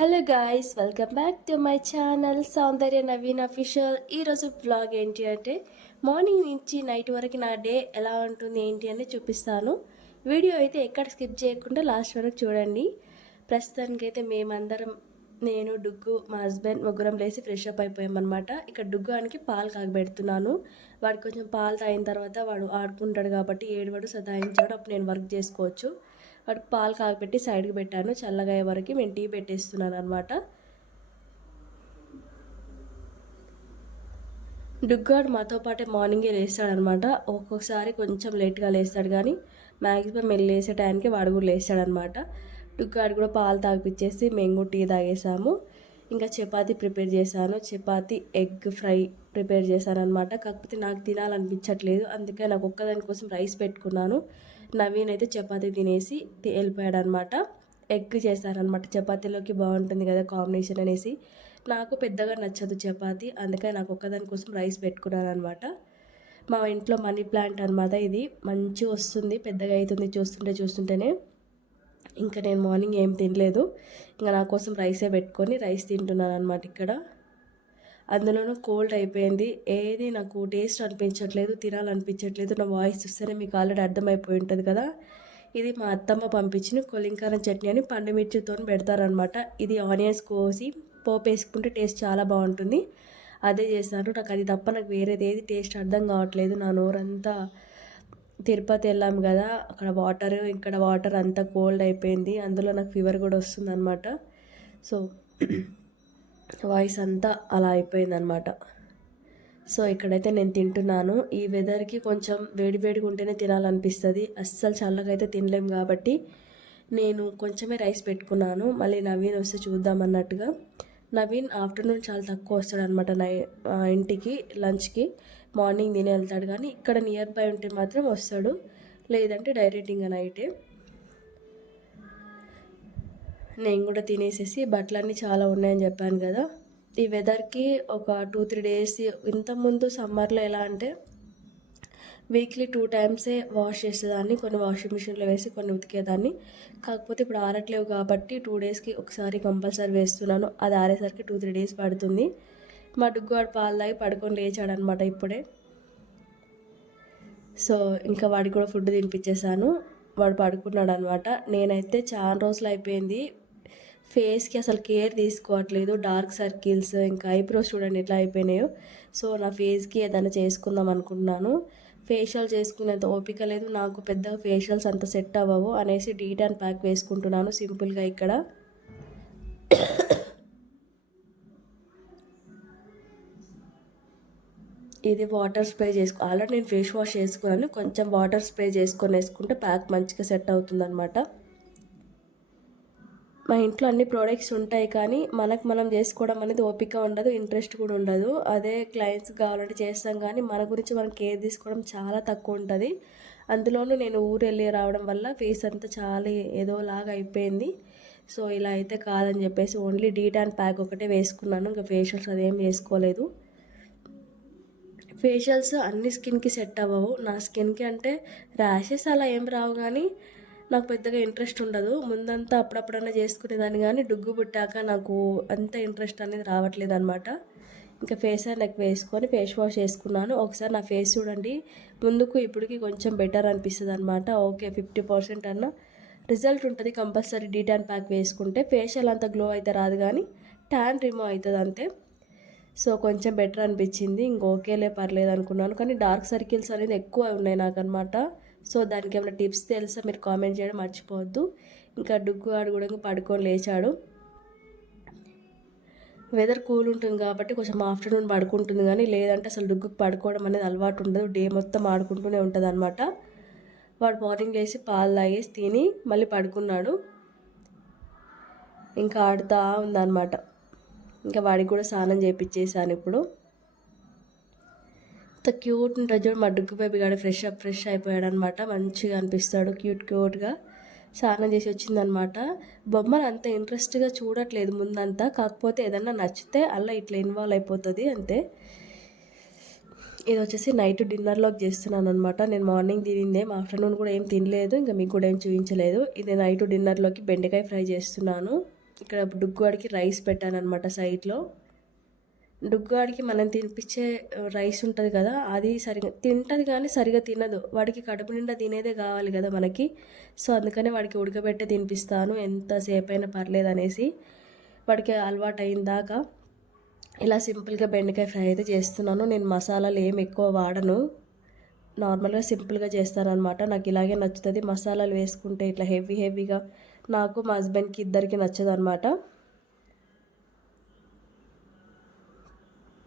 Hello guys, welcome back to my channel Soundarya Naveen official. ఈరోజు vlog ఏంటి అంటే morning నుంచి నైట్ వరకు నా డే ఎలా ఉంటుంది ఏంటి అని చూపిస్తాను. వీడియో అయితే ఎక్కడ స్కిప్ చేయకుండా లాస్ట్ వరకు చూడండి. ప్రస్తుతానికైతే మేమందరం, నేను, డుగ్గు, మా హస్బెండ్ ముగ్గురం లేసి ఫ్రెష్ అప్ అయిపోయామన్నమాట. ఇక్కడ డుగ్గునికి పాలు కాగబెడుతున్నాను. వాడికి కొంచెం పాలు తాగిన తర్వాత వాడు ఆడుకుంటాడు కాబట్టి ఏడువాడు సతాయించాడు. అప్పుడు నేను వర్క్ చేసుకోవచ్చు. వాటికి పాలు కాగపెట్టి సైడ్కి పెట్టాను. చల్లగా అయ్యే వరకు నేను టీ పెట్టేస్తున్నాను అనమాట. డుగ్గాడు మాతో పాటే మార్నింగే లేస్తాడనమాట. ఒక్కొక్కసారి కొంచెం లేట్గా లేస్తాడు, కానీ మ్యాక్సిమం మేము లేసే టైంకి వాడు కూడా లేస్తాడనమాట. డుగ్గాడు కూడా పాలు తాగిపించేసి మేము కూడా టీ తాగేసాము. ఇంకా చపాతీ ప్రిపేర్ చేశాను. చపాతీ ఎగ్ ఫ్రై ప్రిపేర్ చేశాను అనమాట. కాకపోతే నాకు తినాలనిపించట్లేదు, అందుకే నాకు ఒక్కదాని కోసం రైస్ పెట్టుకున్నాను. నవీన్ అయితే చపాతీ తినేసి వెళ్ళిపోయాడు అనమాట. ఎగ్ చేశారనమాట, చపాతీలోకి బాగుంటుంది కదా కాంబినేషన్ అనేసి. నాకు పెద్దగా నచ్చదు చపాతీ, అందుకే నాకు ఒక్కదాని కోసం రైస్ పెట్టుకున్నాను అనమాట. మా ఇంట్లో మనీ ప్లాంట్ అనమాట, ఇది మంచిగా వస్తుంది, పెద్దగా అవుతుంది చూస్తుంటేనే. ఇంకా నేను మార్నింగ్ ఏం తినలేదు, ఇంకా నా కోసం రైసే పెట్టుకొని రైస్ తింటున్నాను అనమాట. ఇక్కడ అందులోనూ కోల్డ్ అయిపోయింది, ఏది నాకు టేస్ట్ అనిపించట్లేదు, తినాలనిపించట్లేదు. నా వాయిస్ చూస్తేనే మీకు ఆల్రెడీ అర్థమైపోయి ఉంటుంది కదా. ఇది మా అత్తమ్మ పంపించిన కొలింకారం చట్నీ అని పండుమిర్చితో పెడతారనమాట. ఇది ఆనియన్స్ కోసి పోపు వేసుకుంటే టేస్ట్ చాలా బాగుంటుంది. అదే చేశాను. నాకు అది తప్ప నాకు వేరేది ఏది టేస్ట్ అర్థం కావట్లేదు. నా నోరంతా, తిరుపతి వెళ్ళాం కదా, అక్కడ వాటర్, ఇక్కడ వాటర్ అంతా కోల్డ్ అయిపోయింది. అందులో నాకు ఫీవర్ కూడా వస్తుంది అనమాట. సో వాయిస్ అంతా అలా అయిపోయిందనమాట. సో ఇక్కడైతే నేను తింటున్నాను. ఈ వెదర్కి కొంచెం వేడివేడిగా ఉంటేనే తినాలనిపిస్తుంది, అస్సలు చల్లగా అయితే తినలేం కాబట్టి నేను కొంచెమే రైస్ పెట్టుకున్నాను. మళ్ళీ నవీన్ వస్తే చూద్దామన్నట్టుగా. నవీన్ ఆఫ్టర్నూన్ చాలా తక్కువ వస్తాడనమాట ఇంటికి లంచ్కి. మార్నింగ్ తిని వెళ్తాడు, కానీ ఇక్కడ నియర్ బై ఉంటే మాత్రం వస్తాడు, లేదంటే డైరెక్ట్ ఇంకా నైటే. నేను కూడా తినేసేసి, బట్టలన్నీ చాలా ఉన్నాయని చెప్పాను కదా, ఈ వెదర్కి ఒక 2-3 డేస్. ఇంతకుముందు సమ్మర్లో ఎలా అంటే వీక్లీ 2 టైమ్సే వాష్ చేసేదాన్ని, కొన్ని వాషింగ్ మిషన్లో వేసి కొన్ని ఉతికేదాన్ని. కాకపోతే ఇప్పుడు ఆరట్లేవు కాబట్టి 2 డేస్కి ఒకసారి కంపల్సరీ వేస్తున్నాను. అది ఆరేసరికి 2-3 డేస్ పడుతుంది. మా డుగ్గువాడు పాలు తాగి పడుకొని లేచాడనమాట ఇప్పుడే. సో ఇంకా వాడికి కూడా ఫుడ్ తినిపించేశాను, వాడు పడుకున్నాడు అనమాట. నేనైతే చాలా రోజులు అయిపోయింది ఫేస్కి అసలు కేర్ తీసుకోవట్లేదు. డార్క్ సర్కిల్స్, ఇంకా ఐబ్రోస్ చూడండి ఎట్లా అయిపోయినాయో. సో నా ఫేస్కి ఏదైనా చేసుకుందాం అనుకుంటున్నాను. ఫేషియల్ చేసుకునేంత ఓపిక లేదు నాకు, పెద్దగా ఫేషియల్స్ అంత సెట్ అవ్వవు అనేసి డీటాన్ ప్యాక్ వేసుకుంటున్నాను సింపుల్గా. ఇక్కడ ఇది వాటర్ స్ప్రే ఆల్రెడీ నేను ఫేస్ వాష్ చేసుకున్నాను, కొంచెం వాటర్ స్ప్రే చేసుకొని వేసుకుంటే ప్యాక్ మంచిగా సెట్ అవుతుందన్నమాట. మా ఇంట్లో అన్ని ప్రోడక్ట్స్ ఉంటాయి, కానీ మనకు మనం చేసుకోవడం అనేది ఓపిక ఉండదు, ఇంట్రెస్ట్ కూడా ఉండదు. అదే క్లయింట్స్ కావాలంటే చేస్తాం, కానీ మన గురించి మనం కేర్ తీసుకోవడం చాలా తక్కువ ఉంటుంది. అందులోనూ నేను ఊరు వెళ్ళి రావడం వల్ల ఫేస్ అంతా చాలా ఏదోలాగా అయిపోయింది. సో ఇలా అయితే కాదని చెప్పేసి ఓన్లీ డీటాన్ ప్యాక్ ఒకటే వేసుకున్నాను, ఇంకా ఫేషియల్స్ అదేం వేసుకోలేదు. ఫేషియల్స్ అన్ని స్కిన్కి సెట్ అవ్వవు. నా స్కిన్కి అంటే ర్యాషెస్ అలా ఏం రావు, కానీ నాకు పెద్దగా ఇంట్రెస్ట్ ఉండదు. ముందంతా అప్పుడప్పుడన్నా చేసుకునేదాన్ని, కానీ డుగ్గు పుట్టాక నాకు అంత ఇంట్రెస్ట్ అనేది రావట్లేదు అనమాట. ఇంకా ఫేస్ నెక్ వేసుకొని ఫేస్ వాష్ చేసుకున్నాను. ఒకసారి నా ఫేస్ చూడండి, ముందుకు ఇప్పటికి కొంచెం బెటర్ అనిపిస్తుంది అనమాట. ఓకే, 50% అన్న రిజల్ట్ ఉంటుంది కంపల్సరీ డీటాన్ ప్యాక్ వేసుకుంటే. ఫేషియల్ అంత గ్లో అయితే రాదు, కానీ ట్యాన్ రిమూవ్ అవుతుంది అంతే. సో కొంచెం బెటర్ అనిపించింది, ఇంకోకేలే పర్లేదు అనుకున్నాను. కానీ డార్క్ సర్కిల్స్ అనేది ఎక్కువ ఉన్నాయి నాకు అనమాట. సో దానికి ఏమైనా టిప్స్ తెలుసా మీరు కామెంట్ చేయడం మర్చిపోవద్దు. ఇంకా డుగ్గు ఆడు కూడా పడుకొని లేచాడు. వెదర్ కూల్ ఉంటుంది కాబట్టి కొంచెం ఆఫ్టర్నూన్ పడుకుంటుంది, కానీ లేదంటే అసలు డుగ్గుకి పడుకోవడం అనేది అలవాటు ఉండదు, డే మొత్తం ఆడుకుంటూనే ఉంటుంది అనమాట. వాడు మార్నింగ్ లేచి పాలు తాగేసి తిని మళ్ళీ పడుకున్నాడు, ఇంకా ఆడుతూ ఉందన్నమాట. ఇంకా వాడికి కూడా స్నానం చేయించేసాను ఇప్పుడు. అంత క్యూట్ ఉంటుంది చూడు మా డుగ్గు బేబీ గాడు, ఫ్రెష్ అయిపోయాడు అనమాట. మంచిగా అనిపిస్తాడు, క్యూట్గా స్నానం చేసి వచ్చిందనమాట. బొమ్మలు అంత ఇంట్రెస్ట్గా చూడట్లేదు ముందంతా, కాకపోతే ఏదన్నా నచ్చితే అలా ఇట్లా ఇన్వాల్వ్ అయిపోతుంది అంతే. ఇది వచ్చేసి నైట్ డిన్నర్లోకి చేస్తున్నాను అనమాట. నేను మార్నింగ్ తినిందే, ఆఫ్టర్నూన్ కూడా ఏం తినలేదు, ఇంకా మీకు కూడా ఏం చూపించలేదు. ఇది నైట్ డిన్నర్లోకి బెండకాయ ఫ్రై చేస్తున్నాను. ఇక్కడ డుగ్గువాడికి రైస్ పెట్టానమాట సైడ్లో. డుగ్గువాడికి మనం తినిపించే రైస్ ఉంటుంది కదా, అది సరిగా తింటుంది కానీ సరిగా తినదు. వాడికి కడుపు నిండా తినేదే కావాలి కదా మనకి. సో అందుకనే వాడికి ఉడకబెట్టే తినిపిస్తాను, ఎంతసేపు అయినా పర్లేదు అనేసి. వాడికి అలవాటు అయిన దాకా ఇలా సింపుల్గా బెండకాయ ఫ్రై అయితే చేస్తున్నాను. నేను మసాలాలు ఏమి ఎక్కువ వాడను, నార్మల్గా సింపుల్గా చేస్తానన్నమాట. నాకు ఇలాగే నచ్చుతుంది. మసాలాలు వేసుకుంటే ఇట్లా హెవీగా నాకు మా హస్బెండ్కి ఇద్దరికి నచ్చదు అనమాట.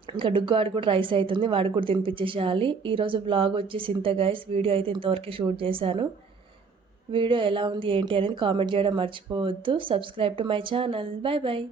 ఇంకా డుగ్గువాడు కూడా రైస్ అవుతుంది, వాడికి కూడా తినిపించేసేయాలి. ఈరోజు వ్లాగ్ వచ్చేసి ఇంత గైస్. వీడియో అయితే ఇంతవరకే షూట్ చేశాను. వీడియో ఎలా ఉంది ఏంటి అనేది కామెంట్ చేయడం మర్చిపోవద్దు. Subscribe to my channel. Bye bye.